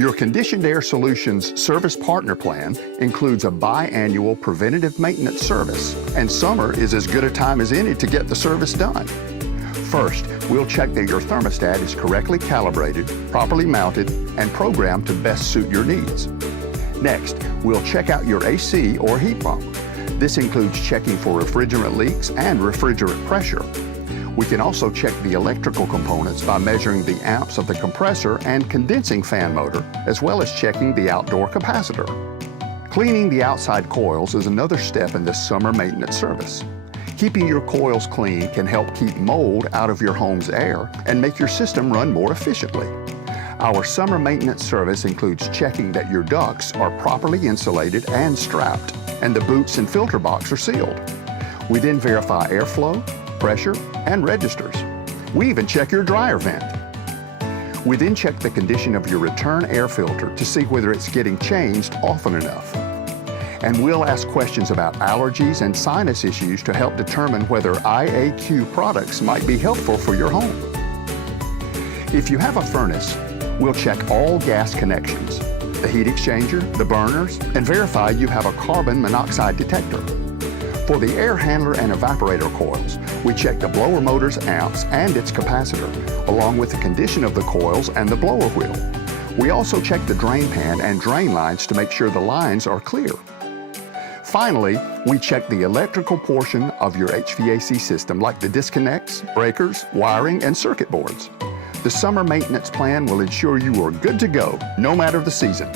Your Conditioned Air Solutions Service Partner Plan includes a biannual preventative maintenance service, and summer is as good a time as any to get the service done. First, we'll check that your thermostat is correctly calibrated, properly mounted, and programmed to best suit your needs. Next, we'll check out your AC or heat pump. This includes checking for refrigerant leaks and refrigerant pressure. We can also check the electrical components by measuring the amps of the compressor and condensing fan motor, as well as checking the outdoor capacitor. Cleaning the outside coils is another step in this summer maintenance service. Keeping your coils clean can help keep mold out of your home's air and make your system run more efficiently. Our summer maintenance service includes checking that your ducts are properly insulated and strapped, and the boots and filter box are sealed. We then verify airflow, pressure, and registers. We even check your dryer vent. We then check the condition of your return air filter to see whether it's getting changed often enough. And we'll ask questions about allergies and sinus issues to help determine whether IAQ products might be helpful for your home. If you have a furnace, we'll check all gas connections, the heat exchanger, the burners, and verify you have a carbon monoxide detector. For the air handler and evaporator coils, we check the blower motor's amps and its capacitor, along with the condition of the coils and the blower wheel. We also check the drain pan and drain lines to make sure the lines are clear. Finally, we check the electrical portion of your HVAC system, like the disconnects, breakers, wiring, and circuit boards. The summer maintenance plan will ensure you are good to go, no matter the season.